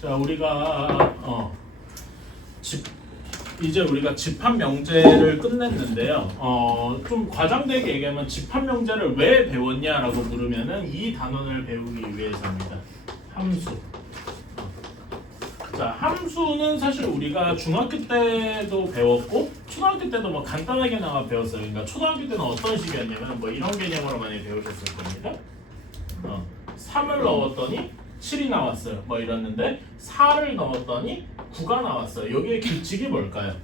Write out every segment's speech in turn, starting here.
자, 우리가 이제 우리가 집합 명제를 끝냈는데요. 좀 과장되게 얘기하면 집합 명제를 왜 배웠냐라고 물으면은 이 단원을 배우기 위해서입니다. 함수. 자, 함수는 사실 우리가 중학교 때도 배웠고 초등학교 때도 뭐 간단하게나마 배웠어요. 그러니까 초등학교 때는 어떤 식이었냐면 뭐 이런 개념으로 많이 배우셨을 겁니다. 3을 넣었더니 7이 나왔어요. 뭐 이랬는데 4를 넣었더니 9가 나왔어요. 여기의 규칙이 뭘까요?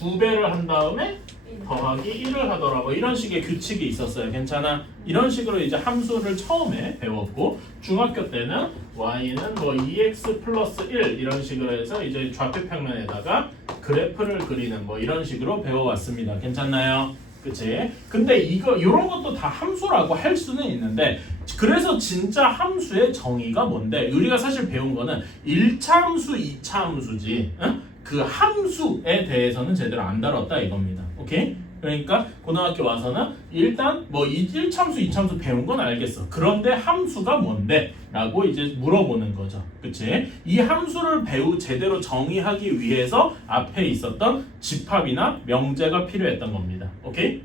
2배를 한 다음에 더하기 1을 하더라. 뭐 이런 식의 규칙이 있었어요. 괜찮아? 이런 식으로 이제 함수를 처음에 배웠고 중학교 때는 y는 뭐 2x 플러스 1 이런 식으로 해서 이제 좌표 평면에다가 그래프를 그리는 뭐 이런 식으로 배워왔습니다. 괜찮나요? 그치? 근데 이런 것도 다 함수라고 할 수는 있는데 그래서 진짜 함수의 정의가 뭔데? 우리가 사실 배운 거는 1차 함수, 2차 함수지. 응? 그 함수에 대해서는 제대로 안 다뤘다 이겁니다. 오케이? 그러니까 고등학교 와서는 일단 뭐 1차 함수, 2차 함수 배운 건 알겠어. 그런데 함수가 뭔데? 라고 이제 물어보는 거죠. 그치? 이 함수를 제대로 정의하기 위해서 앞에 있었던 집합이나 명제가 필요했던 겁니다. 오케이?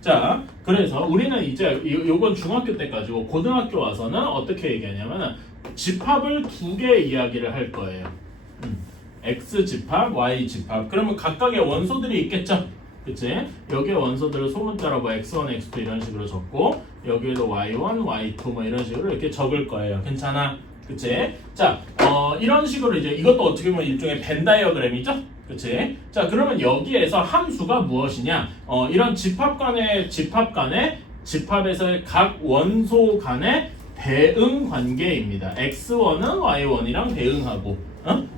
자, 그래서 우리는 이제 요건 중학교 때까지고 고등학교 와서는 어떻게 얘기하냐면 집합을 두 개 이야기를 할 거예요. X 집합, Y 집합. 그러면 각각의 원소들이 있겠죠? 그치? 여기에 원소들을 소문자로 뭐 X1, X2 이런 식으로 적고 여기에도 Y1, Y2 뭐 이런 식으로 이렇게 적을 거예요. 괜찮아? 그치? 자, 이런 식으로 이제 이것도 어떻게 보면 일종의 벤 다이어그램이죠? 그치? 자, 그러면 여기에서 함수가 무엇이냐? 이런 집합 간의 집합에서의 각 원소 간의 대응 관계입니다. X1은 Y1이랑 대응하고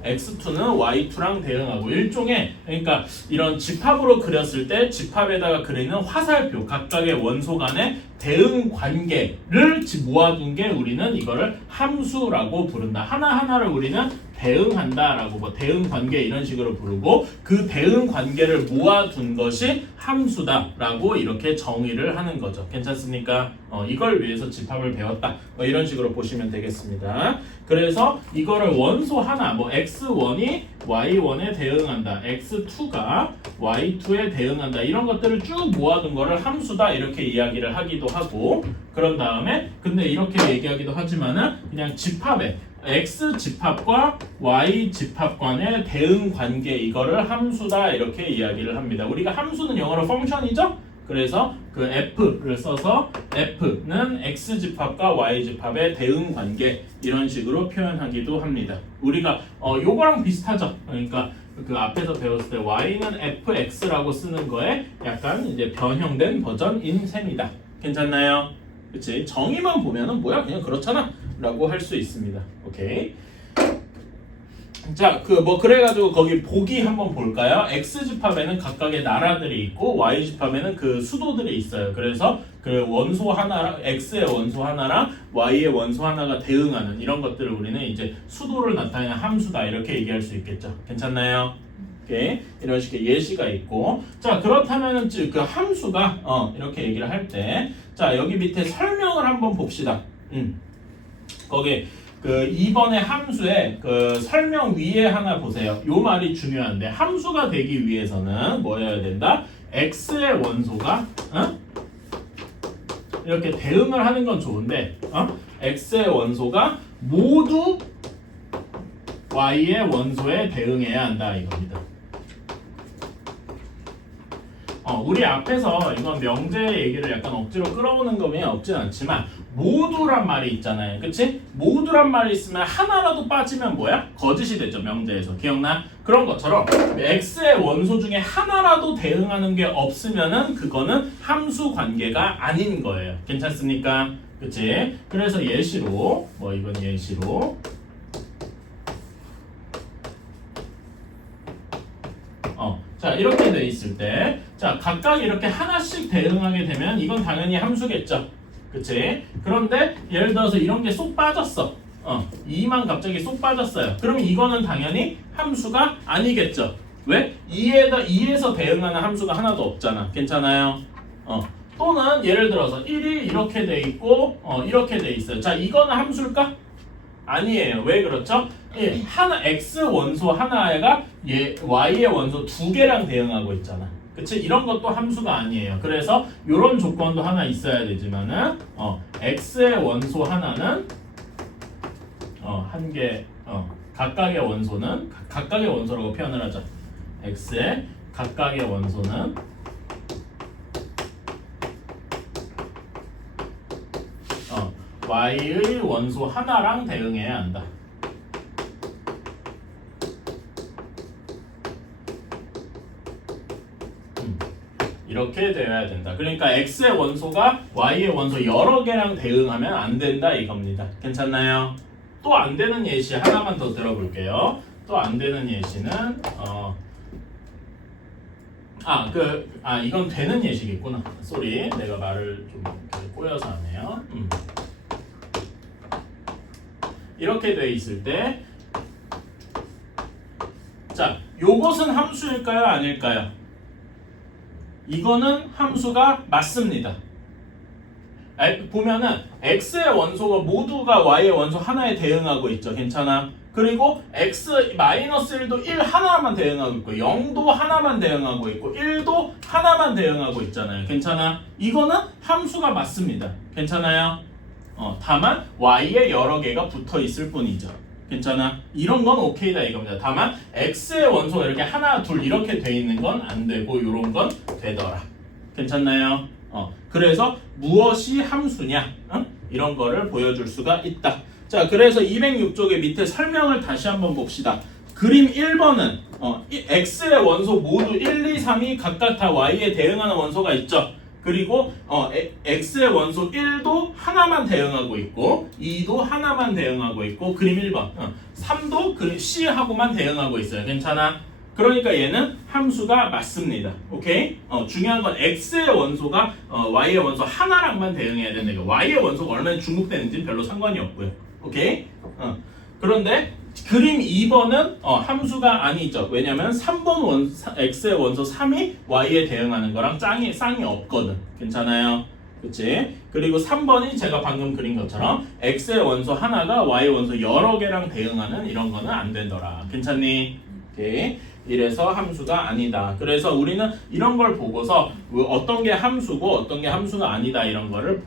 X2는 Y2랑 대응하고 일종의 그러니까 이런 집합으로 그렸을 때 집합에다가 그리는 화살표 각각의 원소 간의 대응 관계를 모아둔 게 우리는 이거를 함수라고 부른다. 하나하나를 우리는 대응한다라고 뭐 대응 관계 이런 식으로 부르고 그 대응 관계를 모아둔 것이 함수다라고 이렇게 정의를 하는 거죠. 괜찮습니까? 이걸 위해서 집합을 배웠다. 뭐 이런 식으로 보시면 되겠습니다. 그래서 이거를 원소 하나 뭐 x1이 y1에 대응한다. x2가 y2에 대응한다. 이런 것들을 쭉 모아둔 거를 함수다 이렇게 이야기를 하기도 하고 그런 다음에 근데 이렇게 얘기하기도 하지만은 그냥 집합에 X 집합과 Y 집합 간의 대응 관계 이거를 함수다 이렇게 이야기를 합니다. 우리가 함수는 영어로 펑션이죠? 그래서 그 F를 써서 F는 X 집합과 Y 집합의 대응 관계 이런 식으로 표현하기도 합니다. 우리가 요거랑 비슷하죠? 그러니까 그 앞에서 배웠을 때 Y는 FX라고 쓰는 거에 약간 이제 변형된 버전인 셈이다. 괜찮나요? 그치? 정의만 보면은 뭐야 그냥 그렇잖아 라고 할 수 있습니다. 오케이. 자, 그래가지고 거기 보기 한번 볼까요? X 집합에는 각각의 나라들이 있고 Y 집합에는 그 수도들이 있어요. 그래서 그 원소 하나랑 X의 원소 하나랑 Y의 원소 하나가 대응하는 이런 것들을 우리는 이제 수도를 나타내는 함수다 이렇게 얘기할 수 있겠죠. 괜찮나요? 오케이. 이런 식의 예시가 있고 자 그렇다면은 그 함수가 이렇게 얘기를 할 때 자 여기 밑에 설명을 한번 봅시다. 거기 그 2번의 함수의 그 설명 위에 하나 보세요. 요 말이 중요한데 함수가 되기 위해서는 뭐여야 된다? X의 원소가 이렇게 대응을 하는 건 좋은데 X의 원소가 모두 Y의 원소에 대응해야 한다 이겁니다. 우리 앞에서 이건 명제 얘기를 약간 억지로 끌어오는 거면 없진 않지만 모두란 말이 있잖아요. 그치? 모두란 말이 있으면 하나라도 빠지면 뭐야? 거짓이 되죠. 명제에서. 기억나? 그런 것처럼 X의 원소 중에 하나라도 대응하는 게 없으면은 그거는 함수 관계가 아닌 거예요. 괜찮습니까? 그치? 그래서 예시로 이건 예시로 자 이렇게 돼 있을 때 자 각각 이렇게 하나씩 대응하게 되면 이건 당연히 함수겠죠. 그치? 그런데 예를 들어서 이런 게 쏙 빠졌어. 2만 갑자기 쏙 빠졌어요. 그러면 이거는 당연히 함수가 아니겠죠. 왜? 2에서 대응하는 함수가 하나도 없잖아. 괜찮아요? 또는 예를 들어서 1이 이렇게 돼 있고 이렇게 돼 있어요. 자 이거는 함수일까? 아니에요. 왜 그렇죠? 하나 x 원소 하나가 y의 원소 두 개랑 대응하고 있잖아. 그치? 이런 것도 함수가 아니에요. 그래서 이런 조건도 하나 있어야 되지만은 x의 원소 하나는 한 개 각각의 원소는 각각의 원소라고 표현을 하자. x의 각각의 원소는 y의 원소 하나랑 대응해야 한다. 이렇게 되어야 된다. 그러니까 x의 원소가 y의 원소 여러 개랑 대응하면 안 된다 이겁니다. 괜찮나요? 또 안 되는 예시 하나만 더 들어볼게요. 또 안 되는 예시는 이건 되는 예시겠구나. 쏘리, 내가 말을 좀 꼬여서 하네요. 이렇게 돼 있을 때, 자, 요것은 함수일까요? 아닐까요? 이거는 함수가 맞습니다. 보면은 x의 원소가 모두가 y의 원소 하나에 대응하고 있죠. 괜찮아? 그리고 x-1도 1 하나만 대응하고 있고 0도 하나만 대응하고 있고 1도 하나만 대응하고 있잖아요. 괜찮아? 이거는 함수가 맞습니다. 괜찮아요? 다만 y에 여러 개가 붙어 있을 뿐이죠. 괜찮아? 이런 건 오케이다 이겁니다. 다만 x의 원소가 이렇게 하나, 둘 이렇게 돼 있는 건 안 되고 이런 건 되더라. 괜찮나요? 그래서 무엇이 함수냐? 이런 거를 보여줄 수가 있다. 자, 그래서 206쪽의 밑에 설명을 다시 한번 봅시다. 그림 1번은 x의 원소 모두 1, 2, 3이 각각 다 y에 대응하는 원소가 있죠. 그리고 x의 원소 1도 하나만 대응하고 있고 2도 하나만 대응하고 있고 그림 1번 3도 그림 C하고만 대응하고 있어요. 괜찮아? 그러니까 얘는 함수가 맞습니다. 오케이? 중요한 건 x의 원소가 y의 원소 하나랑만 대응해야 된다. 그러니까 y의 원소가 얼마나 중복되는지 별로 상관이 없고요. 오케이? 그런데 그림 2번은 함수가 아니죠. 왜냐면 3번 x의 원소 3이 y에 대응하는 거랑 쌍이 없거든. 괜찮아요? 그치? 그리고 3번이 제가 방금 그린 것처럼 x의 원소 하나가 y의 원소 여러 개랑 대응하는 이런 거는 안 된더라. 괜찮니? 오케이. 이래서 함수가 아니다. 그래서 우리는 이런 걸 보고서 어떤 게 함수고 어떤 게 함수가 아니다 이런 거를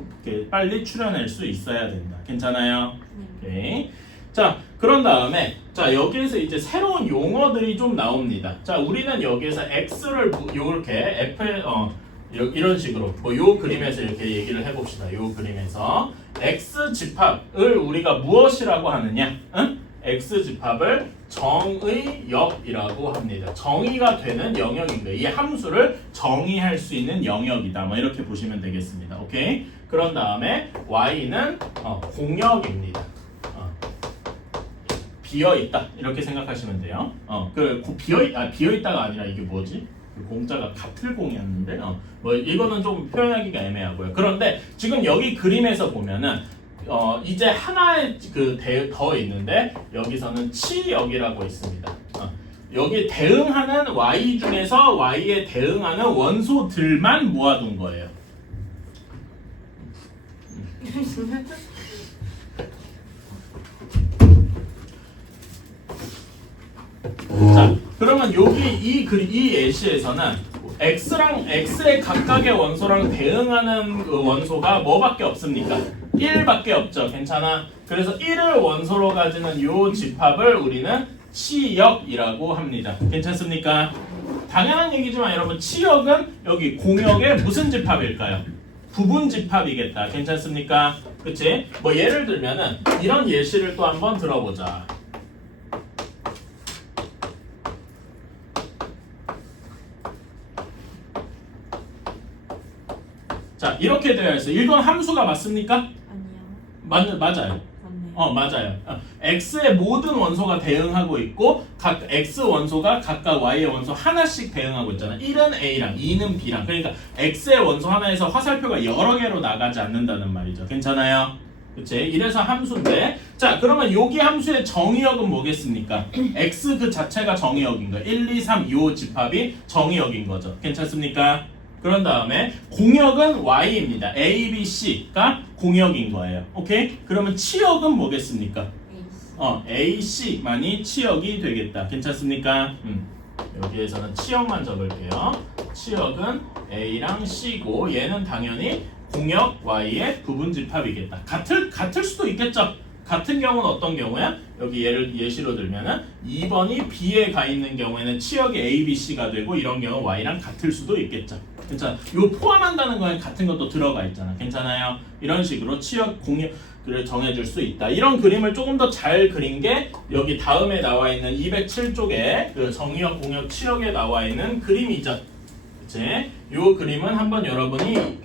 빨리 추려낼 수 있어야 된다. 괜찮아요? 오케이. 자, 그런 다음에 자 여기에서 이제 새로운 용어들이 좀 나옵니다. 자, 우리는 여기에서 x를 이렇게 f에 이런 식으로 요 그림에서 이렇게 얘기를 해봅시다. 요 그림에서 x 집합을 우리가 무엇이라고 하느냐? x 집합을 정의역이라고 합니다. 정의가 되는 영역입니다. 이 함수를 정의할 수 있는 영역이다. 뭐 이렇게 보시면 되겠습니다. 오케이? 그런 다음에 y는 공역입니다. 비어 있다 이렇게 생각하시면 돼요. 비어 있다가 아니라 이게 뭐지? 그 공자가 같을 공이었는데, 뭐 이거는 좀 표현하기가 애매하고요. 그런데 지금 여기 그림에서 보면은 이제 하나의 더 있는데 여기서는 치역이라고 있습니다. 여기 대응하는 y 중에서 y에 대응하는 원소들만 모아둔 거예요. 자, 그러면 여기 이 예시에서는 x랑 x의 각각의 원소랑 대응하는 그 원소가 뭐밖에 없습니까? 1밖에 없죠. 괜찮아? 그래서 1을 원소로 가지는 이 집합을 우리는 치역이라고 합니다. 괜찮습니까? 당연한 얘기지만 여러분 치역은 여기 공역의 무슨 집합일까요? 부분 집합이겠다. 괜찮습니까? 그치? 뭐 예를 들면은 이런 예시를 또 한번 들어보자. 자, 이렇게 되어 있어요. 이건 함수가 맞습니까? 아니요. 맞아요. 맞네요. 맞아요. x의 모든 원소가 대응하고 있고 각 x 원소가 각각 y의 원소 하나씩 대응하고 있잖아. 1은 a랑 2는 b랑. 그러니까 x의 원소 하나에서 화살표가 여러 개로 나가지 않는다는 말이죠. 괜찮아요? 그치? 이래서 함수인데, 자, 그러면 여기 함수의 정의역은 뭐겠습니까? x 그 자체가 정의역인 거예요. 1, 2, 3, 2, 집합이 정의역인 거죠. 괜찮습니까? 그런 다음에 공역은 y입니다. a, b, c가 공역인 거예요. 오케이? 그러면 치역은 뭐겠습니까? AC만이 치역이 되겠다. 괜찮습니까? 여기에서는 치역만 적을게요. 치역은 A랑 C고 얘는 당연히 공역 Y의 부분집합이겠다. 같을 수도 있겠죠. 같은 경우는 어떤 경우야? 여기 예시로 들면은 2번이 B에 가 있는 경우에는 치역이 A, B, C가 되고 이런 경우 Y랑 같을 수도 있겠죠. 괜찮아. 요 포함한다는 거에 같은 것도 들어가 있잖아. 괜찮아요? 이런 식으로 치역 공역을 정해줄 수 있다. 이런 그림을 조금 더 잘 그린 게 여기 다음에 나와 있는 207쪽에 그 정의역 공역 치역에 나와 있는 그림이죠. 그치? 요 그림은 한번 여러분이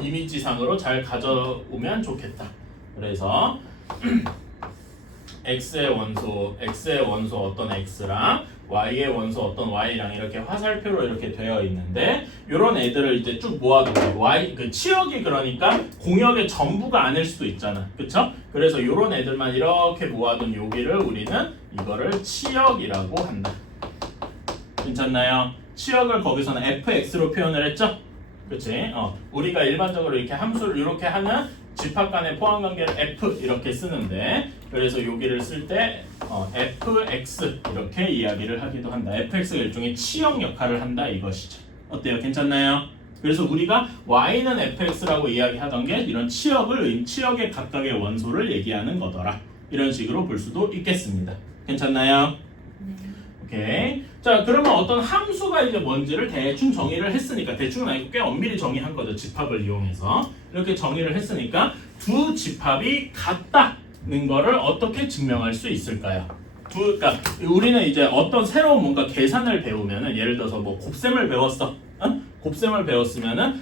이미지상으로 잘 가져오면 좋겠다. 그래서 x의 원소 어떤 x랑 y의 원소 어떤 y랑 이렇게 화살표로 이렇게 되어 있는데 이런 애들을 이제 쭉 모아둔 거예요. y 그 치역이 그러니까 공역의 전부가 아닐 수도 있잖아, 그쵸? 그래서 이런 애들만 이렇게 모아둔 여기를 우리는 이거를 치역이라고 한다. 괜찮나요? 치역을 거기서는 fx로 표현을 했죠? 그치? 우리가 일반적으로 이렇게 함수를 이렇게 하는 집합 간의 포함 관계를 f 이렇게 쓰는데 그래서 여기를 쓸 때 fx 이렇게 이야기를 하기도 한다. fx가 일종의 치역 역할을 한다 이것이죠. 어때요? 괜찮나요? 그래서 우리가 y는 fx라고 이야기하던 게 이런 치역의 각각의 원소를 얘기하는 거더라. 이런 식으로 볼 수도 있겠습니다. 괜찮나요? 오케이. 자, 그러면 어떤 함수가 이제 뭔지를 대충 정의를 했으니까 대충은 아니고 꽤 엄밀히 정의한 거죠. 집합을 이용해서 이렇게 정의를 했으니까 두 집합이 같다는 거를 어떻게 증명할 수 있을까요? 그러니까 우리는 이제 어떤 새로운 뭔가 계산을 배우면은 예를 들어서 뭐 곱셈을 배웠어. 곱셈을 배웠으면은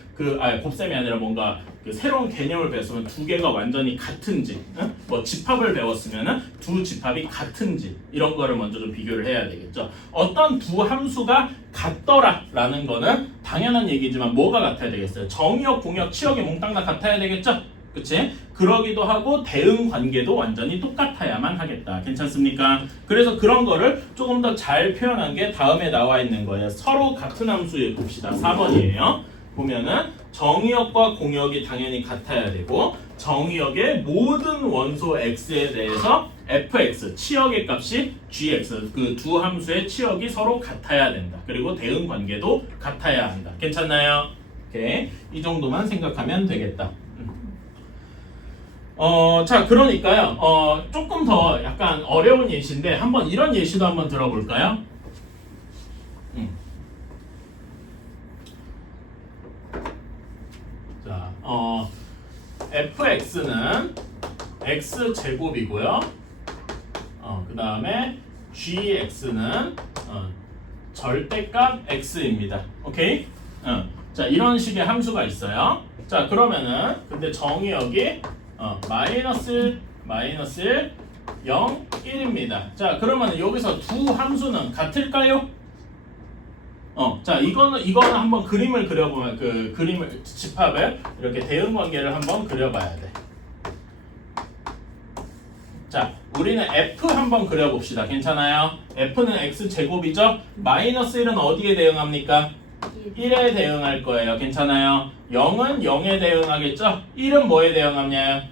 곱셈이 아니라 뭔가 그 새로운 개념을 배웠으면 두 개가 완전히 같은지, 뭐 집합을 배웠으면은 두 집합이 같은지 이런 거를 먼저 좀 비교를 해야 되겠죠. 어떤 두 함수가 같더라라는 거는 당연한 얘기지만 뭐가 같아야 되겠어요? 정의역, 공역, 치역이 몽땅 다 같아야 되겠죠. 그치? 그러기도 하고 대응 관계도 완전히 똑같아야만 하겠다. 괜찮습니까? 그래서 그런 거를 조금 더 잘 표현한 게 다음에 나와 있는 거예요. 서로 같은 함수에 봅시다. 4번이에요. 보면은 정의역과 공역이 당연히 같아야 되고 정의역의 모든 원소 x에 대해서 fx, 치역의 값이 gx, 그 두 함수의 치역이 서로 같아야 된다. 그리고 대응 관계도 같아야 한다. 괜찮나요? 오케이. 이 정도만 생각하면 되겠다. 자, 그러니까요. 조금 더 약간 어려운 예시인데 한번 이런 예시도 한번 들어볼까요? 자, fx는 x 제곱이고요. 그 다음에 gx는 절대값 x입니다. 오케이? 자, 이런 식의 함수가 있어요. 자, 그러면은 근데 정의역이 마이너스 1, 0, 1입니다. 자, 그러면 여기서 두 함수는 같을까요? 자, 이거는 한번 그림을 그려보면 그 그림을 집합을 이렇게 대응 관계를 한번 그려봐야 돼. 자, 우리는 f 한번 그려봅시다. 괜찮아요? f는 x 제곱이죠? 마이너스 1은 어디에 대응합니까? 1에 대응할 거예요. 괜찮아요? 0은 0에 대응하겠죠? 1은 뭐에 대응하냐요?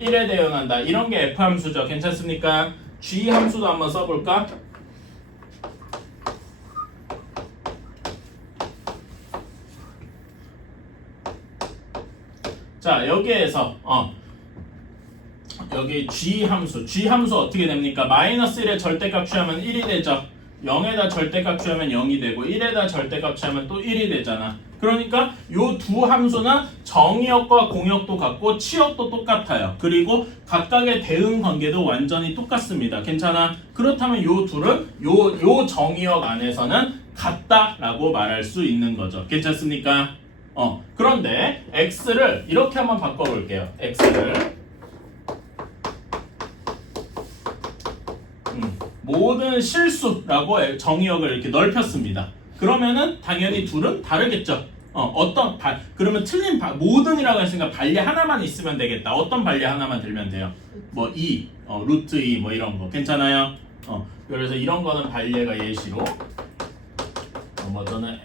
1에 대응한다. 이런 게 f 함수죠. 괜찮습니까? g 함수도 한번 써볼까? 자, 여기에서 여기 g 함수 어떻게 됩니까? 마이너스 1에 절대값 취하면 1이 되죠. 0에다 절대값 취하면 0이 되고 1에다 절대값 취하면 또 1이 되잖아. 그러니까 요 두 함수는 정의역과 공역도 같고 치역도 똑같아요. 그리고 각각의 대응 관계도 완전히 똑같습니다. 괜찮아? 그렇다면 요 둘은 요 정의역 안에서는 같다라고 말할 수 있는 거죠. 괜찮습니까? 그런데 x를 이렇게 한번 바꿔볼게요. x를 모든 실수라고 정의역을 이렇게 넓혔습니다. 그러면은 당연히 둘은 다르겠죠. 그러면 틀린 모든이라고 했으니까 반례 하나만 있으면 되겠다. 어떤 반례 하나만 들면 돼요? 뭐 루트 2 뭐 이런 거 괜찮아요? 그래서 이런 거는 반례가 예시로 저는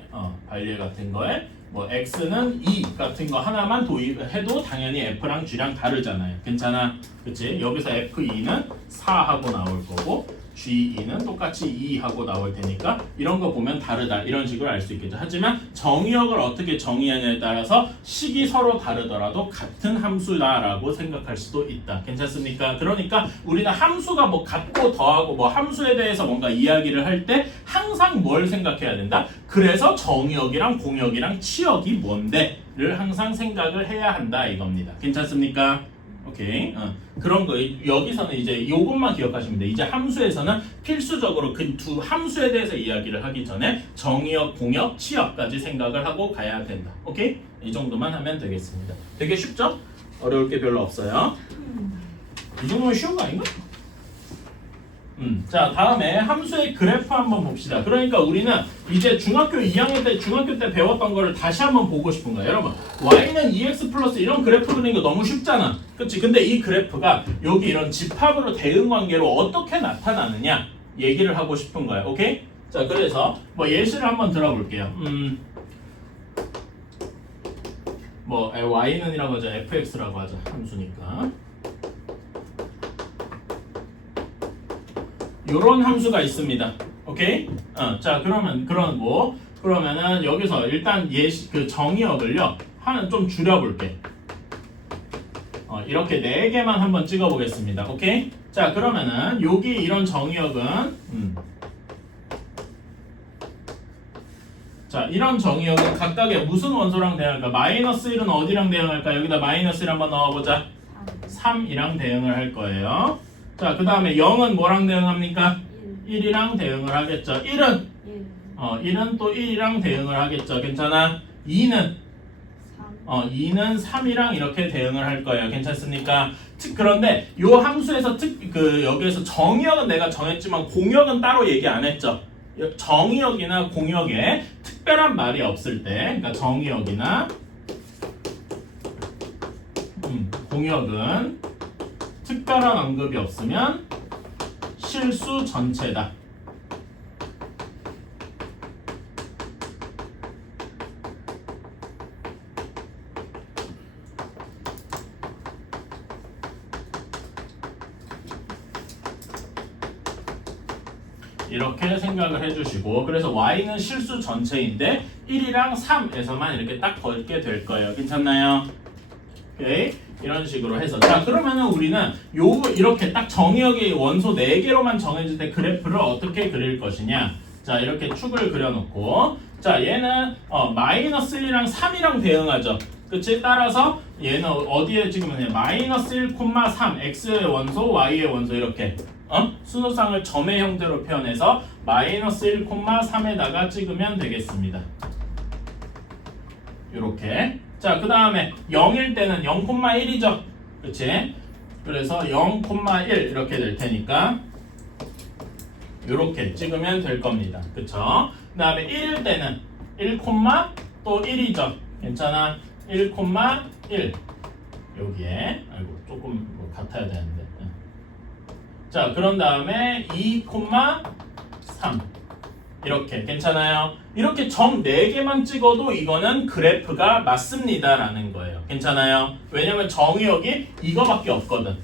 반례 같은 거에 뭐 x는 2 같은 거 하나만 도입해도 당연히 f랑 g랑 다르잖아요. 괜찮아? 그치? 여기서 f2는 4하고 나올 거고 G2는 똑같이 2하고 나올 테니까 이런 거 보면 다르다 이런 식으로 알 수 있겠죠. 하지만 정의역을 어떻게 정의하냐에 따라서 식이 서로 다르더라도 같은 함수다라고 생각할 수도 있다. 괜찮습니까? 그러니까 우리는 함수가 뭐 같고 더하고 뭐 함수에 대해서 뭔가 이야기를 할 때 항상 뭘 생각해야 된다? 그래서 정의역이랑 공역이랑 치역이 뭔데를 항상 생각을 해야 한다 이겁니다. 괜찮습니까? 오케이. 그런 거 여기서는 이제 이것만 기억하시면 돼. 이제 함수에서는 필수적으로 그 두 함수에 대해서 이야기를 하기 전에 정의역, 공역, 치역까지 생각을 하고 가야 된다. 오케이? 이 정도만 하면 되겠습니다. 되게 쉽죠? 어려울 게 별로 없어요. 이 정도면 쉬운 거 아닌가? 자, 다음에 함수의 그래프 한번 봅시다. 그러니까 우리는 이제 중학교 2학년 때, 중학교 때 배웠던 거를 다시 한번 보고 싶은 거예요. 여러분, y는 2x 플러스 이런 그래프 그리는 거 너무 쉽잖아. 그치? 근데 이 그래프가 여기 이런 집합으로 대응 관계로 어떻게 나타나느냐 얘기를 하고 싶은 거예요. 오케이? 자, 그래서 뭐 예시를 한번 들어볼게요. 뭐 y는이라고 하자, fx라고 하자. 함수니까. 요런 함수가 있습니다. 오케이? 자, 그러면은 여기서 일단 그 정의역을요. 하나 좀 줄여볼게. 이렇게 4개만 한번 찍어보겠습니다. 오케이? 자, 그러면은 여기 이런 정의역은 자, 이런 정의역은 각각의 무슨 원소랑 대응할까? 마이너스 1은 어디랑 대응할까? 여기다 마이너스 1 한번 넣어보자. 3이랑 대응을 할 거예요. 자, 그 다음에 0은 뭐랑 대응합니까? 1이랑 대응을 하겠죠. 1은? 1은 또 1이랑 대응을 하겠죠. 괜찮아? 2는? 2는 3이랑 이렇게 대응을 할 거예요. 괜찮습니까? 그런데 요 함수에서 여기에서 정의역은 내가 정했지만 공역은 따로 얘기 안 했죠. 정의역이나 공역에 특별한 말이 없을 때, 그러니까 정의역이나 공역은 특별한 언급이 없으면 실수 전체다. 이렇게 생각을 해주시고, 그래서 y는 실수 전체인데 1이랑 3에서만 이렇게 딱 걸게 될 거예요. 괜찮나요? 오케이? 이런 식으로 해서, 자, 그러면은 우리는 이렇게 딱 정의역의 원소 4개로만 정해질 때 그래프를 어떻게 그릴 것이냐. 자, 이렇게 축을 그려놓고, 자, 얘는 마이너스 1이랑 3이랑 대응하죠. 그치? 따라서 얘는 어디에 찍으면 마이너스 1, 3 x의 원소, y의 원소 이렇게 순서상을 점의 형태로 표현해서 마이너스 1, 3에다가 찍으면 되겠습니다. 이렇게. 자, 그 다음에 0일 때는 0,1이죠. 그치? 그래서 0,1 이렇게 될 테니까 이렇게 찍으면 될 겁니다. 그쵸? 그 다음에 1일 때는 1, 또 1이죠. 괜찮아? 1,1 여기에 조금 같아야 되는데. 자, 그런 다음에 2,3 이렇게. 괜찮아요? 이렇게 점 4개만 찍어도 이거는 그래프가 맞습니다 라는 거예요. 괜찮아요? 왜냐면 정의역이 이거밖에 없거든.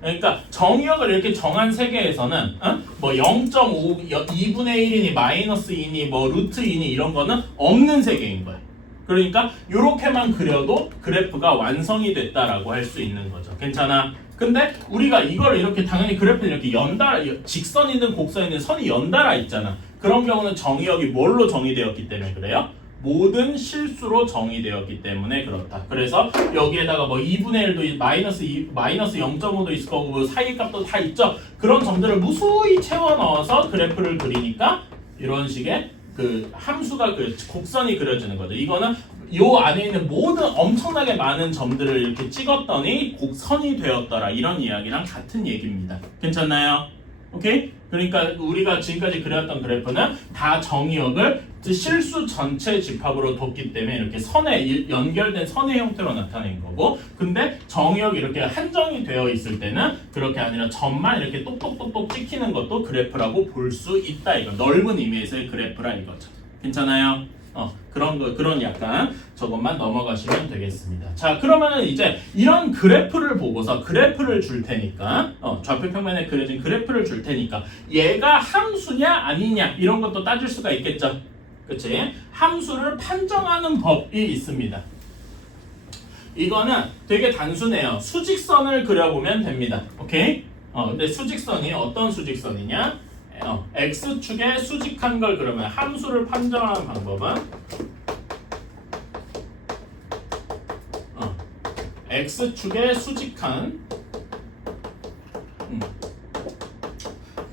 그러니까 정의역을 이렇게 정한 세계에서는 뭐 0.5, 2분의 1이니 마이너스 2니 뭐 루트 2니 이런 거는 없는 세계인 거예요. 그러니까 이렇게만 그려도 그래프가 완성이 됐다라고 할 수 있는 거죠. 괜찮아? 근데 우리가 이걸 이렇게 당연히 그래프는 이렇게 연달아, 직선이든 곡선이든 선이 연달아 있잖아. 그런 경우는 정의역이 뭘로 정의되었기 때문에 그래요? 모든 실수로 정의되었기 때문에 그렇다. 그래서 여기에다가 뭐 2분의 1도 마이너스 0.5도 있을 거고 뭐 사이 값도 다 있죠. 그런 점들을 무수히 채워 넣어서 그래프를 그리니까 이런 식의 그 함수가 그 곡선이 그려지는 거죠. 이거는 요 안에 있는 모든 엄청나게 많은 점들을 이렇게 찍었더니 곡선이 되었더라. 이런 이야기랑 같은 얘기입니다. 괜찮나요? 오케이? 그러니까 우리가 지금까지 그렸던 그래프는 다 정의역을 실수 전체 집합으로 뒀기 때문에 이렇게 선에 연결된 선의 형태로 나타낸 거고, 근데 정의역이 이렇게 한정이 되어 있을 때는 그렇게 아니라 점만 이렇게 똑똑똑똑 찍히는 것도 그래프라고 볼 수 있다. 이거 넓은 의미에서의 그래프라 이거죠. 괜찮아요? 그런 약간 저것만 넘어가시면 되겠습니다. 자, 그러면은 이제 이런 그래프를 보고서 그래프를 줄 테니까, 좌표 평면에 그려진 그래프를 줄 테니까 얘가 함수냐 아니냐 이런 것도 따질 수가 있겠죠. 그치? 함수를 판정하는 법이 있습니다. 이거는 되게 단순해요. 수직선을 그려보면 됩니다. 오케이? 근데 수직선이 어떤 수직선이냐? x축에 수직한 걸 그러면 함수를 판정하는 방법은 x축에 수직한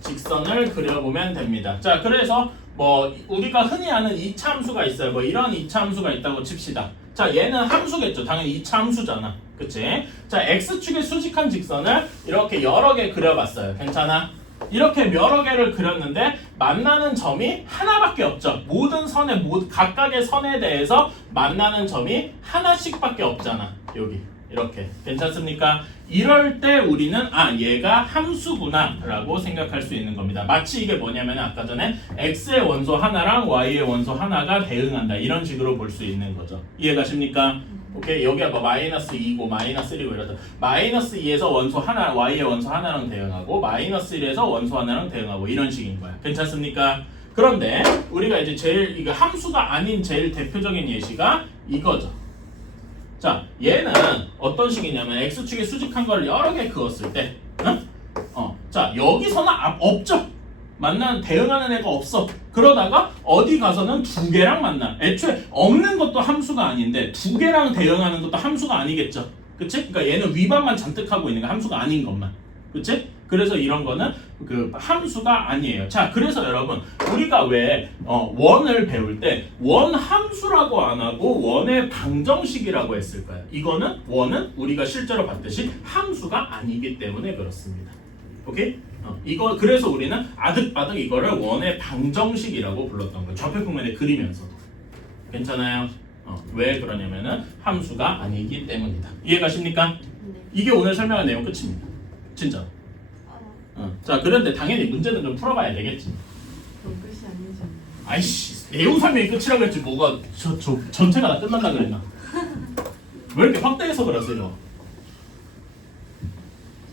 직선을 그려보면 됩니다. 자, 그래서 뭐 우리가 흔히 아는 이차함수가 있어요. 뭐 이런 이차함수가 있다고 칩시다. 자, 얘는 함수겠죠. 당연히 이차함수잖아. 그치? 자, x축에 수직한 직선을 이렇게 여러 개 그려봤어요. 괜찮아? 이렇게 여러 개를 그렸는데 만나는 점이 하나밖에 없죠. 모든 선에 각각의 선에 대해서 만나는 점이 하나씩밖에 없잖아. 여기 이렇게 괜찮습니까? 이럴 때 우리는 얘가 함수구나 라고 생각할 수 있는 겁니다. 마치 이게 뭐냐면 아까 전에 x의 원소 하나랑 y의 원소 하나가 대응한다 이런 식으로 볼 수 있는 거죠. 이해가십니까? 오케이, 여기가 뭐 마이너스 2고 마이너스 1이고 이러다 마이너스 2에서 원소 하나 y의 원소 하나랑 대응하고 마이너스 1에서 원소 하나랑 대응하고 이런 식인 거야. 괜찮습니까? 그런데 우리가 이제 제일 이거 함수가 아닌 제일 대표적인 예시가 이거죠. 자, 얘는 어떤 식이냐면 x축에 수직한 걸 여러 개 그었을 때 자, 여기서는 없죠. 대응하는 애가 없어. 그러다가 어디 가서는 두 개랑 만나. 애초에 없는 것도 함수가 아닌데 두 개랑 대응하는 것도 함수가 아니겠죠. 그치? 그러니까 얘는 위반만 잔뜩 하고 있는 거 함수가 아닌 것만. 그치? 그래서 이런 거는 그 함수가 아니에요. 자, 그래서 여러분 우리가 왜 원을 배울 때 원 함수라고 안 하고 원의 방정식이라고 했을까요? 이거는 원은 우리가 실제로 봤듯이 함수가 아니기 때문에 그렇습니다. 오케이? 그래서 우리는 아득바득 이거를 원의 방정식이라고 불렀던 거예요. 좌표 평면에 그리면서도. 괜찮아요? 왜 그러냐면은 함수가 아니기 때문이다. 이해가십니까? 네. 이게 오늘 설명한 내용 끝입니다. 진짜. 자, 그런데 당연히 문제는 좀 풀어봐야 되겠지. 그건 끝이 아니잖아요. 아이씨, 내용 설명이 끝이라고 했지 뭐가 저 전체가 다 끝난다 그랬나? 왜 이렇게 확대해서 그러세요?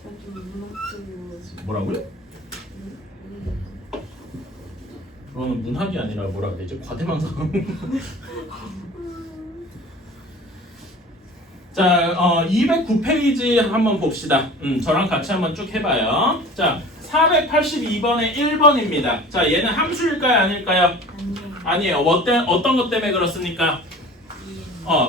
저좀 문학적이어가지고. 뭐라고요? 그거는 문학이 아니라 뭐라 해야 되지? 과대망상. 자, 209페이지 한번 봅시다. 저랑 같이 한번 쭉 해봐요. 자, 482번에 1번입니다. 자, 얘는 함수일까요? 아닐까요? 아니에요. 어떤 것 때문에 그렇습니까?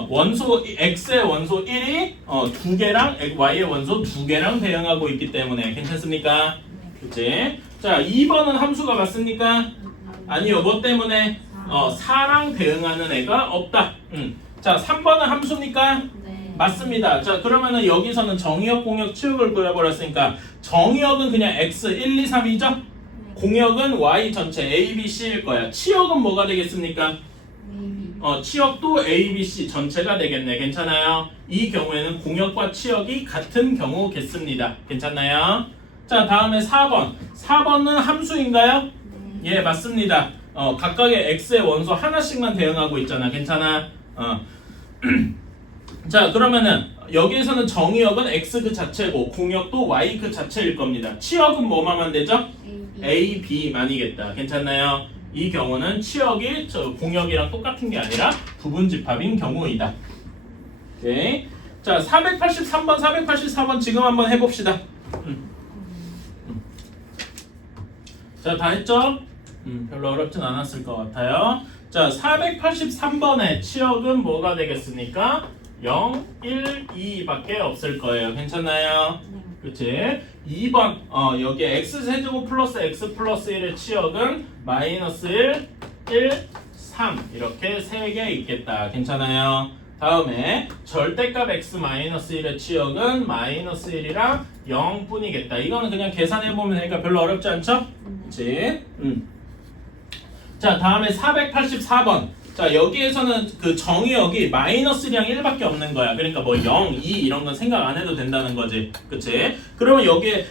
원소 x의 원소 1이 두 개랑 y의 원소 두 개랑 대응하고 있기 때문에 괜찮습니까? 그치? 자, 2번은 함수가 맞습니까? 아니요. 뭐 때문에? 4랑 대응하는 애가 없다. 자, 3번은 함수입니까? 네. 맞습니다. 자, 그러면은 여기서는 정의역, 공역, 치역을 그려버렸으니까 정의역은 그냥 x 1, 2, 3이죠? 공역은 y 전체 a, b, c일 거야. 치역은 뭐가 되겠습니까? 치역도 a, b, c 전체가 되겠네. 괜찮아요? 이 경우에는 공역과 치역이 같은 경우겠습니다. 괜찮나요? 자, 다음에 4번. 4번은 함수인가요? 네. 예, 맞습니다. 각각의 x의 원소 하나씩만 대응하고 있잖아. 괜찮아? 자, 그러면은 여기에서는 정의역은 x 그 자체고 공역도 y 그 자체일 겁니다. 치역은 뭐만 하면 되죠? a, b만이겠다. 괜찮나요? 이 경우는 치역이 공역이랑 똑같은 게 아니라 부분집합인 경우이다. 오케이. 자, 483번, 484번 지금 한번 해봅시다. 자, 다 했죠? 별로 어렵진 않았을 것 같아요. 자, 483번의 치역은 뭐가 되겠습니까? 0, 1, 2밖에 없을 거예요. 괜찮나요? 그치? 2번 여기 x세제곱 플러스 x 플러스 1의 치역은 마이너스 1, 1, 3 이렇게 3개 있겠다. 괜찮아요? 다음에 절대값 x 마이너스 1의 치역은 마이너스 1이랑 0뿐이겠다. 이거는 그냥 계산해보면 되니까 별로 어렵지 않죠? 그치? 자, 다음에 484번. 자, 여기에서는 그 정의역이 마이너스 1이랑 1밖에 없는 거야. 그러니까 뭐 0, 2 이런 건 생각 안 해도 된다는 거지. 그치? 그러면 여기에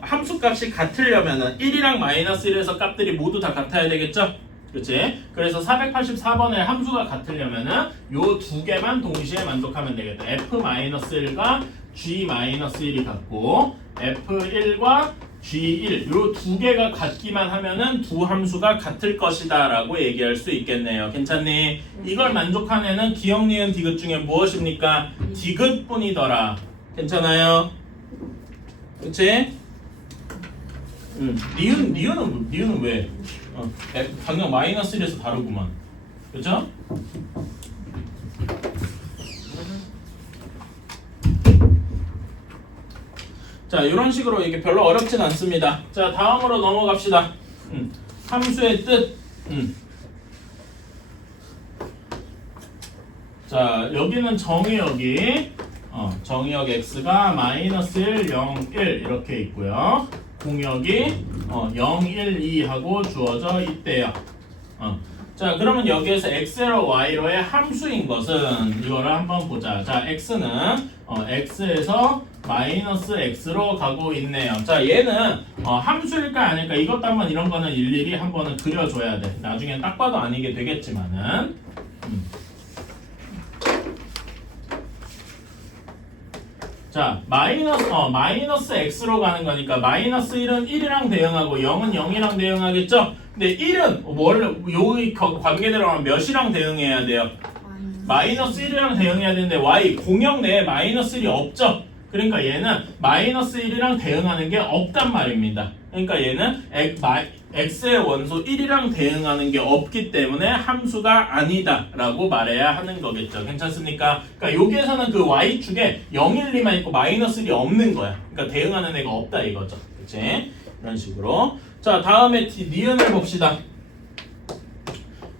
함수값이 같으려면은 1이랑 마이너스 1에서 값들이 모두 다 같아야 되겠죠? 그렇지? 그래서 484번의 함수가 같으려면은 요 두 개만 동시에 만족하면 되겠다. f-1과 g-1이 같고 f1과 g1 요 두 개가 같기만 하면은 두 함수가 같을 것이다 라고 얘기할 수 있겠네요. 괜찮니? 이걸 만족한 애는 기억, 니은, 디귿 중에 무엇입니까? 디귿뿐이더라. 괜찮아요? 그치? 니은은 왜? 방금 -1에서 다르구만. 그쵸? 자, 이런 식으로 이게 별로 어렵진 않습니다. 자, 다음으로 넘어갑시다. 함수의 뜻. 자, 여기는 정의역이 정의역 x가 -1, 0, 1 이렇게 있고요. 공역이 0, 1, 2 하고 주어져 있대요. 자, 그러면 여기에서 x로 y로의 함수인 것은 이거를 한번 보자. 자, x는 x에서 -x로 가고 있네요. 자, 얘는 함수일까 아닐까 이것도 한번 이런 거는 일일이 한번은 그려줘야 돼. 나중에 딱 봐도 아니게 되겠지만은. 자, 마이너스 x로 가는 거니까 -1은 1이랑 대응하고 0은 0이랑 대응하겠죠? 근데 1은 원래 요 관계대로 하면 몇이랑 대응해야 돼요? -1이랑 대응해야 되는데 y 공역 내에 -1이 없죠? 그러니까 얘는 -1이랑 대응하는 게 없단 말입니다. 그러니까 얘는 x의 원소 1이랑 대응하는 게 없기 때문에 함수가 아니다 라고 말해야 하는 거겠죠. 괜찮습니까? 그러니까 여기에서는 그 y축에 0, 1, 2만 있고 -1이 없는 거야. 그러니까 대응하는 애가 없다 이거죠. 그치? 이런 식으로. 자, 다음에 니은을 봅시다.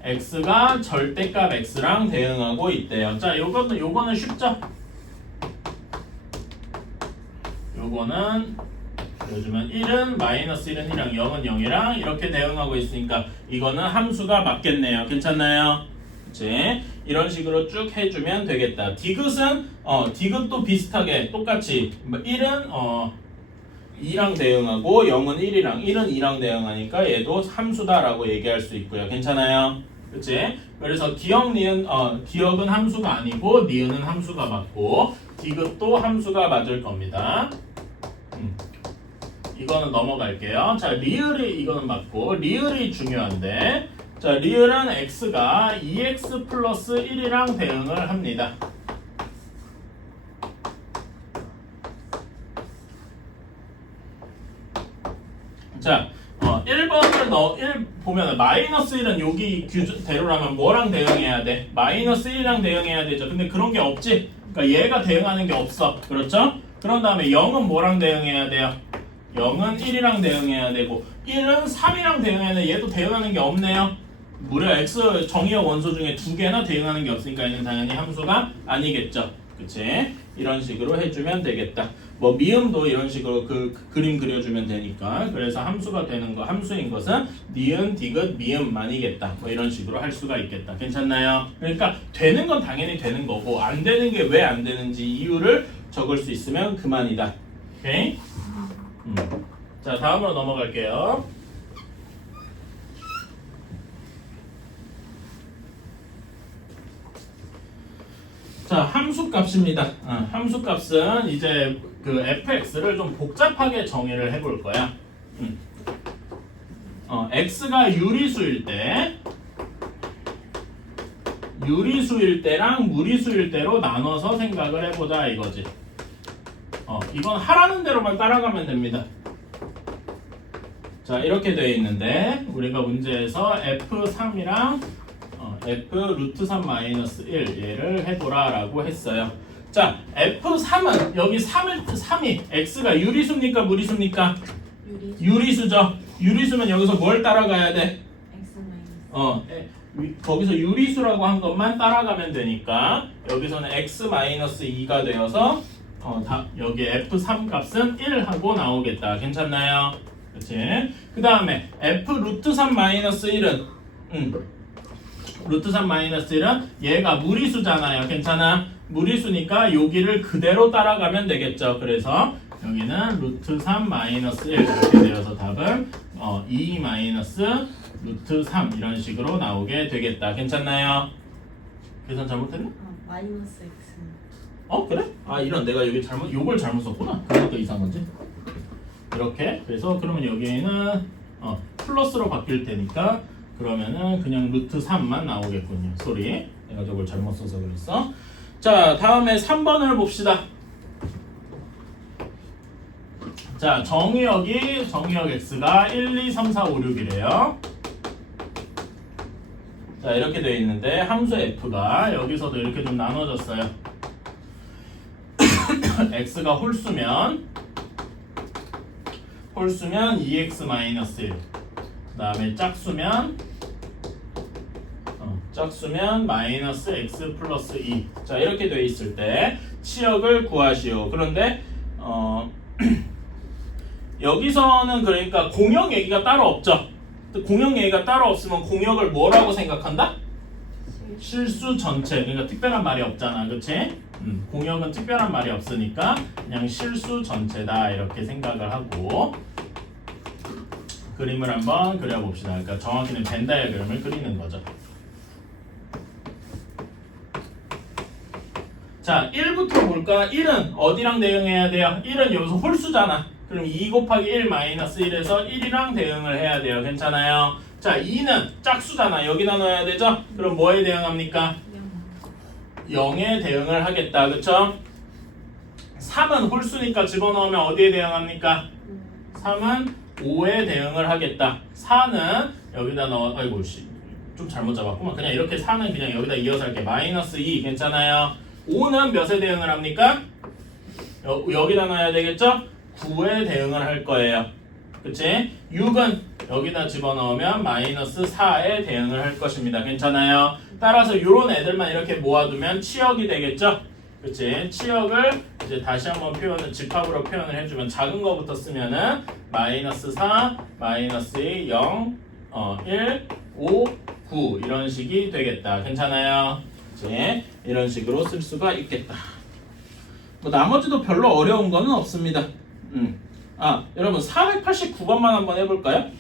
x가 절대값 x랑 대응하고 있대요. 자, 요거는 쉽죠? 요거는 요즘은 1은 -1은 1이랑 0은 0이랑 이렇게 대응하고 있으니까 이거는 함수가 맞겠네요. 괜찮나요? 그치? 이런 식으로 쭉 해주면 되겠다. 디귿은 디귿도 비슷하게 똑같이 1은 2랑 대응하고 0은 1이랑 1은 2랑 대응하니까 얘도 함수다라고 얘기할 수 있고요. 괜찮아요? 그치? 그래서 기억은 함수가 아니고 니은은 함수가 맞고 디귿도 함수가 맞을 겁니다. 이거는 넘어갈게요. 자, 리을이 이거는 맞고 리을이 중요한데 자, 리을은 x가 2x 플러스 1이랑 대응을 합니다. 자, 1번을 1 보면 -1은 여기 규대로라면 뭐랑 대응해야 돼? -1이랑 대응해야 되죠. 근데 그런 게 없지? 그러니까 얘가 대응하는 게 없어. 그렇죠? 그런 다음에 0은 뭐랑 대응해야 돼요? 0은 1이랑 대응해야 되고 1은 3이랑 대응해야 돼. 얘도 대응하는 게 없네요. 무려 x 정의역 원소 중에 두 개나 대응하는 게 없으니까 얘는 당연히 함수가 아니겠죠. 그치? 이런 식으로 해주면 되겠다. 뭐 미음도 이런 식으로 그림 그려주면 되니까 그래서 함수가 되는 거 함수인 것은 니은, 디귿, 미음만이겠다. 뭐 이런 식으로 할 수가 있겠다. 괜찮나요? 그러니까 되는 건 당연히 되는 거고 안 되는 게 왜 안 되는지 이유를 적을 수 있으면 그만이다. 오케이? 자, 다음으로 넘어갈게요. 자, 함수값입니다. 함수값은 이제 그 fx를 좀 복잡하게 정의를 해볼 거야. x가 유리수일 때랑 무리수일 때로 나눠서 생각을 해보자 이거지. 이건 하라는 대로만 따라가면 됩니다. 자, 이렇게 되어 있는데 우리가 문제에서 f3이랑 f 루트 3 마이너스 1 얘를 해보라 라고 했어요. 자, f3은 여기 3이 x가 유리수입니까 무리수입니까? 유리수죠. 유리수면 여기서 뭘 따라가야 돼? 거기서 유리수라고 한 것만 따라가면 되니까 여기서는 x-2가 되어서 여기 f3 값은 1하고 나오겠다. 괜찮나요? 그치? 그 다음에 f 루트 3 마이너스 1은 루트 3 마이너스 1은 얘가 무리수잖아요. 괜찮아? 무리수니까 여기를 그대로 따라가면 되겠죠. 그래서 여기는 루트 3 마이너스 1 이렇게 되어서 답은 2 마이너스 루트 3 이런 식으로 나오게 되겠다. 괜찮나요? 계산 잘못했나? 마이너스 x. 그래? 이런 내가 여기 요걸 잘못 썼구나. 그러니까 이상한지. 이렇게 그래서 그러면 여기에는 플러스로 바뀔 테니까 그러면은 그냥 루트 3만 나오겠군요. 쏘리. 내가 저걸 잘못 써서 그랬어. 자, 다음에 3번을 봅시다. 자, 정의역 x가 1, 2, 3, 4, 5, 6이래요. 자, 이렇게 되어 있는데 함수 f가 여기서도 이렇게 좀 나눠졌어요. x가 홀수면 2x 마이너스 1. 그다음에 짝수면 마이너스 x 플러스 2. 자, 이렇게 되어 있을 때 치역을 구하시오. 그런데 여기서는 그러니까 공역 얘기가 따로 없죠. 공역 얘기가 따로 없으면 공역을 뭐라고 생각한다? 실수 전체. 그러니까 특별한 말이 없잖아, 그렇지? 공역은 특별한 말이 없으니까 그냥 실수 전체다 이렇게 생각을 하고 그림을 한번 그려봅시다. 그러니까 정확히는 벤 다이어그램을 그리는 거죠. 자, 1부터 볼까? 1은 어디랑 대응해야 돼요? 1은 여기서 홀수잖아. 그럼 2 곱하기 1 마이너스 1에서 1이랑 대응을 해야 돼요. 괜찮아요? 자, 2는 짝수잖아. 여기다 넣어야 되죠? 그럼 뭐에 대응합니까? 0에 대응을 하겠다. 그쵸? 3은 홀수니까 집어넣으면 어디에 대응합니까? 3은 5에 대응을 하겠다. 4는 여기다 넣어. 아이고 씨. 좀 잘못 잡았구만. 그냥 이렇게 4는 그냥 여기다 이어서 할게. 마이너스 2. 괜찮아요? 5는 몇에 대응을 합니까? 여기다 넣어야 되겠죠? 9에 대응을 할 거예요. 그치? 6은 여기다 집어넣으면 마이너스 4에 대응을 할 것입니다. 괜찮아요? 따라서 이런 애들만 이렇게 모아두면 치역이 되겠죠? 그치? 치역을 이제 다시 한번 집합으로 표현을 해주면 작은 거부터 쓰면은 마이너스 4, 마이너스 2, 0, 1, 5, 9 이런 식이 되겠다. 괜찮아요? 그치? 이런 식으로 쓸 수가 있겠다. 뭐 나머지도 별로 어려운 거는 없습니다. 여러분 489번만 한번 해볼까요?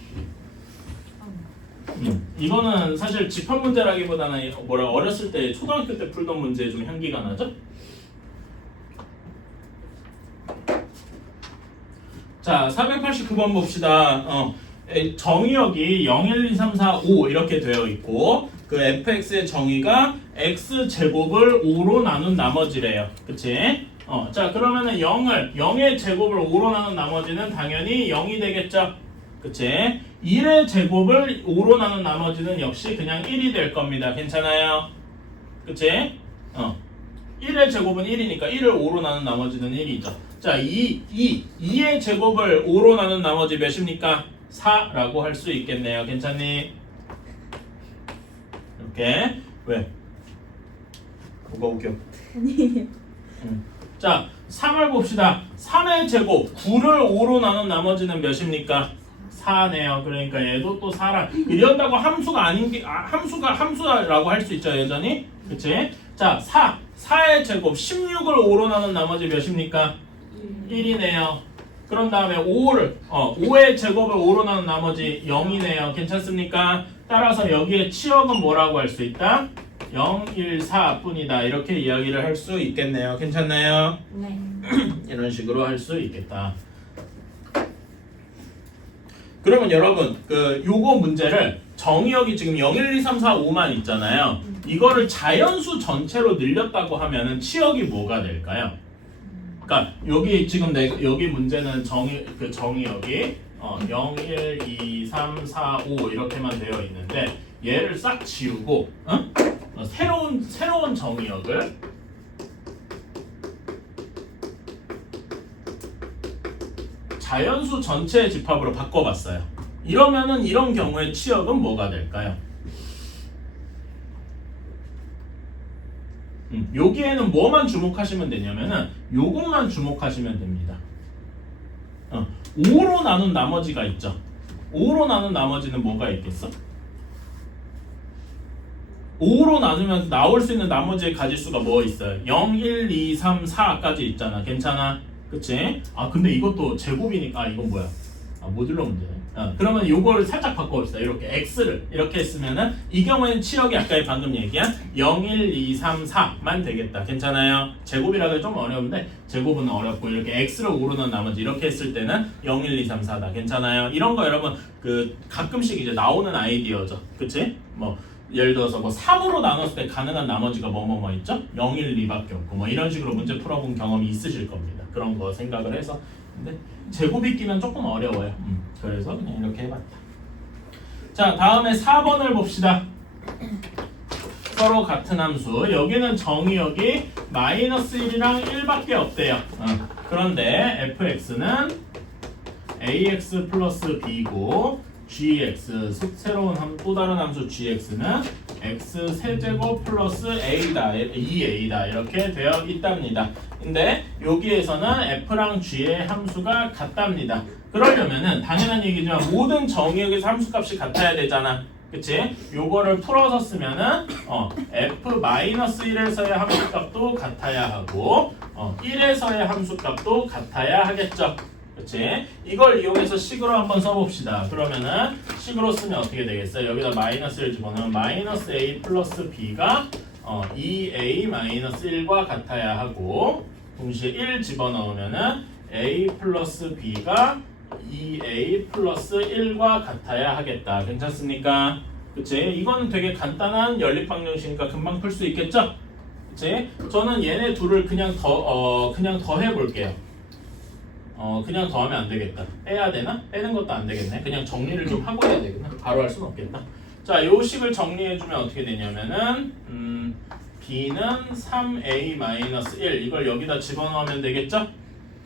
이거는 사실 집합 문제라기보다는 어렸을 때 초등학교 때 풀던 문제에 좀 향기가 나죠? 자, 489번 봅시다. 정의역이 0, 1, 2, 3, 4, 5 이렇게 되어 있고 그 fx의 정의가 x제곱을 5로 나눈 나머지래요. 그치? 자, 그러면은 0의 제곱을 5로 나눈 나머지는 당연히 0이 되겠죠? 그치? 1의 제곱을 5로 나눈 나머지는 역시 그냥 1이 될 겁니다. 괜찮아요? 그치? 1의 제곱은 1이니까 1을 5로 나눈 나머지는 1이죠. 자, 2의 제곱을 5로 나눈 나머지 몇입니까? 4라고 할 수 있겠네요. 괜찮니? 이렇게. 왜? 뭐가 웃겨? 아니에요. 자, 3을 봅시다. 3의 제곱 9를 5로 나눈 나머지는 몇입니까? 4네요. 그러니까 얘도 또 4라. 이런다고 함수가 아닌 게 함수라고 할 수 있죠, 여전히. 그치? 자, 4의 제곱 16을 5로 나눈 나머지 몇입니까? 1이네요. 그런 다음에 5의 제곱을 5로 나눈 나머지 0이네요. 괜찮습니까? 따라서 여기에 치역은 뭐라고 할 수 있다? 0, 1, 4 뿐이다. 이렇게 이야기를 할 수 있겠네요. 괜찮나요? 네. 이런 식으로 할 수 있겠다. 그러면 여러분 요거 문제를 정의역이 지금 0, 1, 2, 3, 4, 5만 있잖아요. 이거를 자연수 전체로 늘렸다고 하면은 치역이 뭐가 될까요? 그러니까 여기 지금 여기 문제는 정의역이 0, 1, 2, 3, 4, 5 이렇게만 되어 있는데 얘를 싹 지우고 새로운 정의역을 자연수 전체의 집합으로 바꿔봤어요. 이러면은 이런 경우에 치역은 뭐가 될까요? 여기에는 뭐만 주목하시면 되냐면은 요것만 주목하시면 됩니다. 5로 나눈 나머지가 있죠. 5로 나눈 나머지는 뭐가 있겠어? 5로 나누면 나올 수 있는 나머지의 가지수가 뭐 있어요? 0, 1, 2, 3, 4까지 있잖아. 괜찮아? 그치? 근데 이것도 제곱이니까 이건 뭐야? 모듈러 문제네. 그러면 요거를 살짝 바꿔봅시다. 이렇게 x를 이렇게 했으면은 이 경우에는 치역이 아까 방금 얘기한 0, 1, 2, 3, 4만 되겠다. 괜찮아요? 제곱이라도 좀 어려운데 제곱은 어렵고 이렇게 x를 오르는 나머지 이렇게 했을 때는 0, 1, 2, 3, 4다. 괜찮아요? 이런 거 여러분 그 가끔씩 이제 나오는 아이디어죠. 그치? 뭐 예를 들어서 뭐 3으로 나눴을 때 가능한 나머지가 뭐뭐뭐 있죠? 0, 1, 2밖에 없고 뭐 이런 식으로 문제 풀어본 경험이 있으실 겁니다. 그런 거 생각을 해서 근데 제곱이 끼면 조금 어려워요. 그래서 그냥 이렇게 해봤다. 자, 다음에 4번을 봅시다. 서로 같은 함수. 여기는 정의역이 마이너스 1이랑 1밖에 없대요. 그런데 fx는 ax 플러스 b고 gx 새로운 또 다른 함수 gx는 x 세제곱 플러스 a다 2a다 이렇게 되어 있답니다. 근데 여기에서는 f랑 g의 함수가 같답니다. 그러려면은 당연한 얘기지만 모든 정의역에서 함수값이 같아야 되잖아. 그치? 요거를 풀어서 쓰면은 f-1에서의 함수값도 같아야 하고 1에서의 함수값도 같아야 하겠죠. 그치? 이걸 이용해서 식으로 한번 써봅시다. 그러면은 식으로 쓰면 어떻게 되겠어요? 여기다 마이너스를 집어넣으면 마이너스 a 플러스 b가 2a 마이너스 1과 같아야 하고 동시에 1 집어넣으면은 a 플러스 b가 2a 플러스 1과 같아야 하겠다. 괜찮습니까? 그치? 이거는 되게 간단한 연립방정식이니까 금방 풀 수 있겠죠? 그치? 저는 얘네 둘을 그냥 더해볼게요. 그냥 더하면 안 되겠다. 빼야 되나? 빼는 것도 안 되겠네. 그냥 정리를 좀 하고 해야 되겠나? 바로 할 수는 없겠다. 자, 요 식을 정리해주면 어떻게 되냐면은 b는 3a-1 이걸 여기다 집어넣으면 되겠죠?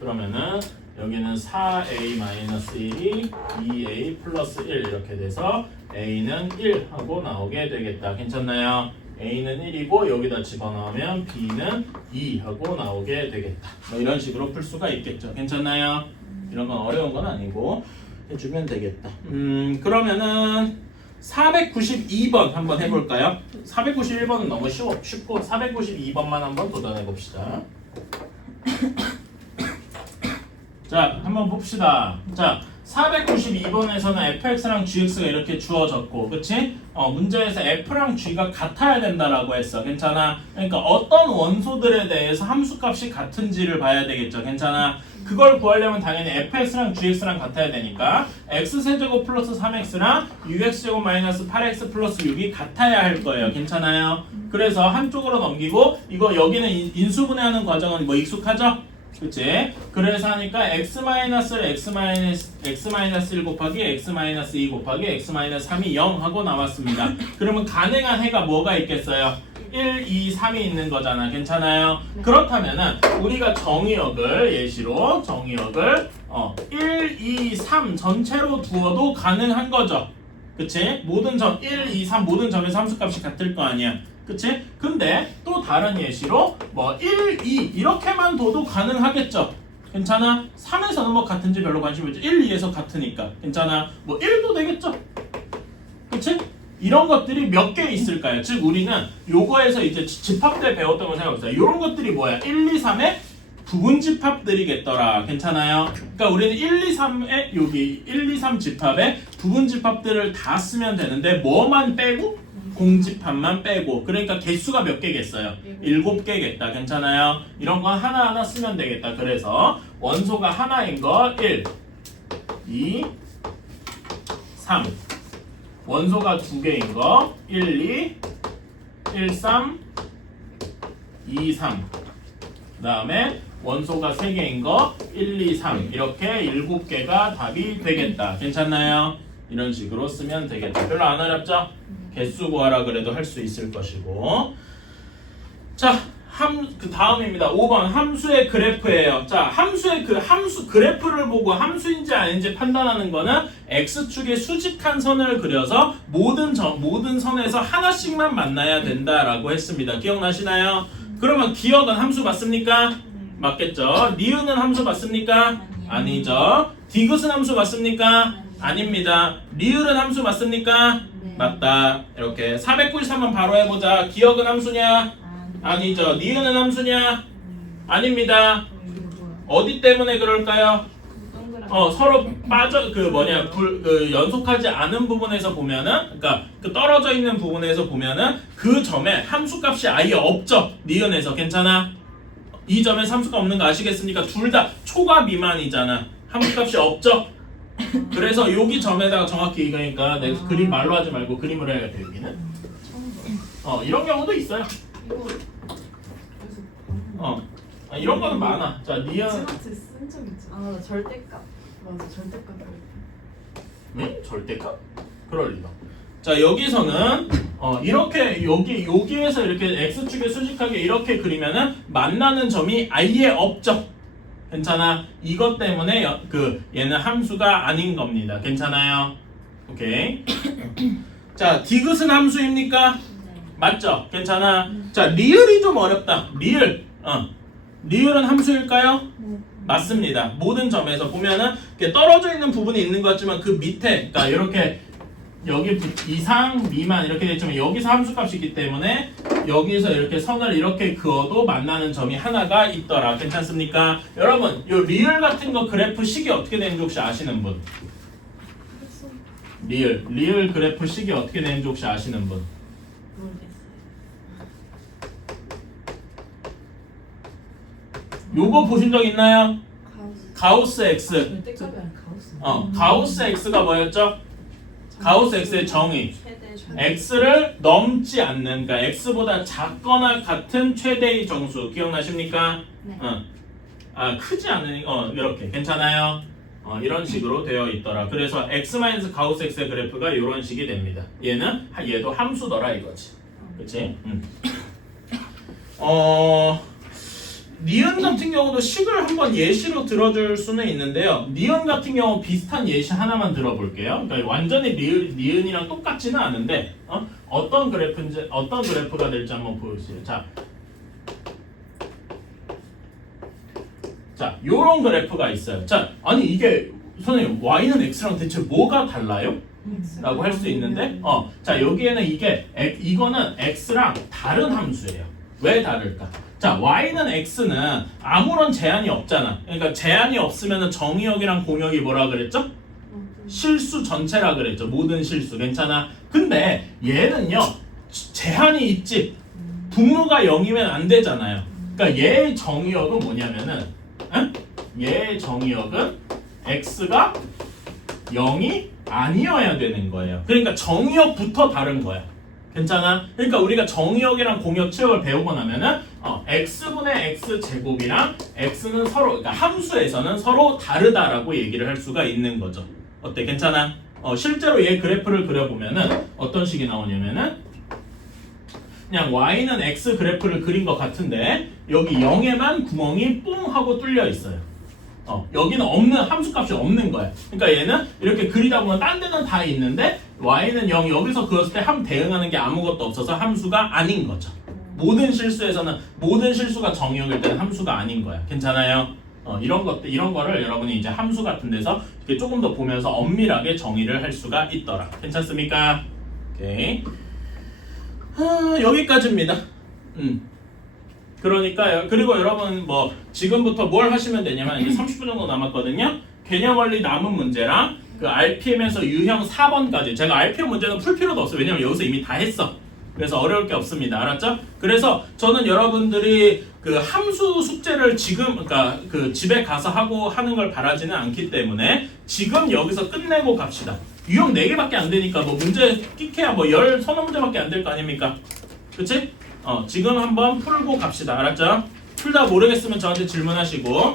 그러면은 여기는 4a-1이 2a 플러스 1 이렇게 돼서 a는 1 하고 나오게 되겠다. 괜찮나요? a는 1이고 여기다 집어넣으면 b는 2 하고 나오게 되겠다. 뭐 이런 식으로 풀 수가 있겠죠. 괜찮나요? 이런 건 어려운 건 아니고 해주면 되겠다. 그러면은 492번 한번 해볼까요? 491번은 너무 쉽고 492번만 한번 도전해 봅시다. 자, 한번 봅시다. 자, 492번에서는 fx랑 gx가 이렇게 주어졌고, 그치? 문제에서 f랑 g가 같아야 된다라고 했어. 괜찮아? 그러니까 어떤 원소들에 대해서 함수값이 같은지를 봐야 되겠죠. 괜찮아? 그걸 구하려면 당연히 fx랑 gx랑 같아야 되니까 x세제곱 플러스 3x랑 6x제곱 마이너스 8x 플러스 6이 같아야 할 거예요. 괜찮아요? 그래서 한쪽으로 넘기고 이거 여기는 인수분해하는 과정은 뭐 익숙하죠? 그치? 그래서 하니까 x-1 곱하기 x-2 곱하기 x-3이 0 하고 나왔습니다. 그러면 가능한 해가 뭐가 있겠어요? 1, 2, 3이 있는 거잖아. 괜찮아요? 그렇다면은 우리가 정의역을 예시로 정의역을 1, 2, 3 전체로 두어도 가능한 거죠. 그치? 모든 점 1, 2, 3 모든 점에서 함수값이 같을 거 아니야. 그치? 근데 또 다른 예시로 뭐 1, 2 이렇게만 둬도 가능하겠죠? 괜찮아? 3에서는 뭐 같은지 별로 관심이 없죠. 1, 2에서 같으니까 괜찮아? 뭐 1도 되겠죠? 그치? 이런 것들이 몇 개 있을까요? 즉 우리는 요거에서 이제 집합 때 배웠던 걸 생각해보세요. 이런 것들이 뭐야? 1, 2, 3의 부분 집합들이겠더라. 괜찮아요? 그러니까 우리는 1, 2, 3의 여기 1, 2, 3 집합의 부분 집합들을 다 쓰면 되는데 뭐만 빼고? 공집합만 빼고. 그러니까 개수가 몇 개겠어요? 7개겠다. 괜찮아요? 이런 건 하나하나 쓰면 되겠다. 그래서 원소가 하나인 거 1, 2, 3 원소가 2개인 거 1, 2, 1, 3, 2, 3 그 다음에 원소가 3개인 거 1, 2, 3 이렇게 7개가 답이 되겠다. 괜찮나요? 이런 식으로 쓰면 되겠다. 별로 안 어렵죠? 개수 구하라 그래도 할 수 있을 것이고. 자, 그 다음입니다. 5번 함수의 그래프예요. 자, 함수 그래프를 보고 함수인지 아닌지 판단하는 거는 x축에 수직한 선을 그려서 모든 선에서 하나씩만 만나야 된다라고 했습니다. 기억나시나요? 그러면 기억은 함수 맞습니까? 맞겠죠. 니은은 함수 맞습니까? 아니죠. 디귿은 함수 맞습니까? 아닙니다. 리을은 함수 맞습니까? 맞다. 이렇게 493번 바로 해보자. 기억은 함수냐? 아니죠. 니은은 함수냐? 아닙니다. 어디 때문에 그럴까요? 서로 빠져 그 연속하지 않은 부분에서 보면은 그러니까 그 떨어져 있는 부분에서 보면은 그 점에 함수값이 아예 없죠. 니은에서 괜찮아? 이 점에 함수가 없는 거 아시겠습니까? 둘 다 초과 미만이잖아. 함수값이 없죠. 그래서 여기 점에다가 정확히 그러니까 내 그림 말로 하지 말고 그림으로 해야겠다 여기는. 이런 경우도 있어요. 이거 그래서 이런 거는 많아. 자, 니은 스마트 쓴적 있죠. 아 맞아 절대값. 맞아 절대값. 네? 절대값? 그럴 리가. 자, 여기서는 이렇게 여기에서 이렇게 x축에 수직하게 이렇게 그리면은 만나는 점이 아예 없죠. 괜찮아? 이것 때문에 얘는 함수가 아닌 겁니다. 괜찮아요? 오케이. 자, 디귿은 함수입니까? 네. 맞죠? 괜찮아? 자, 리을이 좀 어렵다. 리을은 함수일까요? 네. 맞습니다. 모든 점에서 보면은 이렇게 떨어져 있는 부분이 있는 것 같지만 그 밑에, 그러니까 이렇게 여기 이상, 미만 이렇게 되지만 여기서 함수값이 있기 때문에 여기서 이렇게 선을 이렇게 그어도 만나는 점이 하나가 있더라. 괜찮습니까? 여러분, 요 리을 같은 거 그래프 식이 어떻게 되는지 혹시 아시는 분? 리을 그래프 식이 어떻게 되는지 혹시 아시는 분? 모르겠어요. 요거 보신 적 있나요? 가우스. 가우스 X. 절대값이 아니라 가우스. 가우스 X가 뭐였죠? 가우스 X의 정의. 최대. X를 넘지 않는, 그러니까 X보다 작거나 같은 최대의 정수. 기억나십니까? 네. 크지 않은, 이렇게. 괜찮아요? 이런 식으로 되어 있더라. 그래서 X 마이너스 가우스 X의 그래프가 이런 식이 됩니다. 얘도 함수더라 이거지. 그치? 니은 같은 경우도 식을 한번 예시로 들어줄 수는 있는데요. 니은 같은 경우 비슷한 예시 하나만 들어볼게요. 그러니까 완전히 니은이랑 똑같지는 않은데 어떤 그래프가 될지 한번 보여주세요. 자, 요런 그래프가 있어요. 자, 아니 이게 선생님 y는 x랑 대체 뭐가 달라요? 라고 할 수 있는데 자, 여기에는 이거는 x랑 다른 함수예요. 왜 다를까? 자, y는 x는 아무런 제한이 없잖아. 그러니까 제한이 없으면 정의역이랑 공역이 뭐라 그랬죠? 실수 전체라 그랬죠. 모든 실수. 괜찮아? 근데 얘는요 제한이 있지. 분모가 0이면 안 되잖아요. 그러니까 얘의 정의역은 뭐냐면은 얘의 정의역은 x가 0이 아니어야 되는 거예요. 그러니까 정의역부터 다른 거야. 괜찮아? 그러니까 우리가 정의역이랑 공역 치역을 배우고 나면은 x분의 x 제곱이랑 x는 서로, 그러니까 함수에서는 서로 다르다라고 얘기를 할 수가 있는 거죠. 어때? 괜찮아? 실제로 얘 그래프를 그려보면은 어떤 식이 나오냐면은 그냥 y는 x 그래프를 그린 것 같은데 여기 0에만 구멍이 뿡 하고 뚫려 있어요. 여기는 함수값이 없는 거야. 그러니까 얘는 이렇게 그리다 보면 딴 데는 다 있는데 y는 0, 여기서 그었을 때 대응하는 게 아무것도 없어서 함수가 아닌 거죠. 모든 실수가 정의역일 때는 함수가 아닌 거야. 괜찮아요? 이런 거를 여러분이 이제 함수 같은 데서 이렇게 조금 더 보면서 엄밀하게 정의를 할 수가 있더라. 괜찮습니까? 오케이. 여기까지입니다. 그러니까 그리고 여러분 지금부터 뭘 하시면 되냐면 이제 30분 정도 남았거든요. 개념 원리 남은 문제랑 그 RPM에서 유형 4번까지 제가 RPM 문제는 풀 필요도 없어요. 왜냐면 여기서 이미 다 했어. 그래서 어려울 게 없습니다. 알았죠? 그래서 저는 여러분들이 그 함수 숙제를 그러니까 그 집에 가서 하는 걸 바라지는 않기 때문에 지금 여기서 끝내고 갑시다. 유형 4개밖에 안 되니까 문제 끼케야 10서너 문제밖에 안 될 거 아닙니까? 그치? 지금 한번 풀고 갑시다. 알았죠? 풀다 모르겠으면 저한테 질문하시고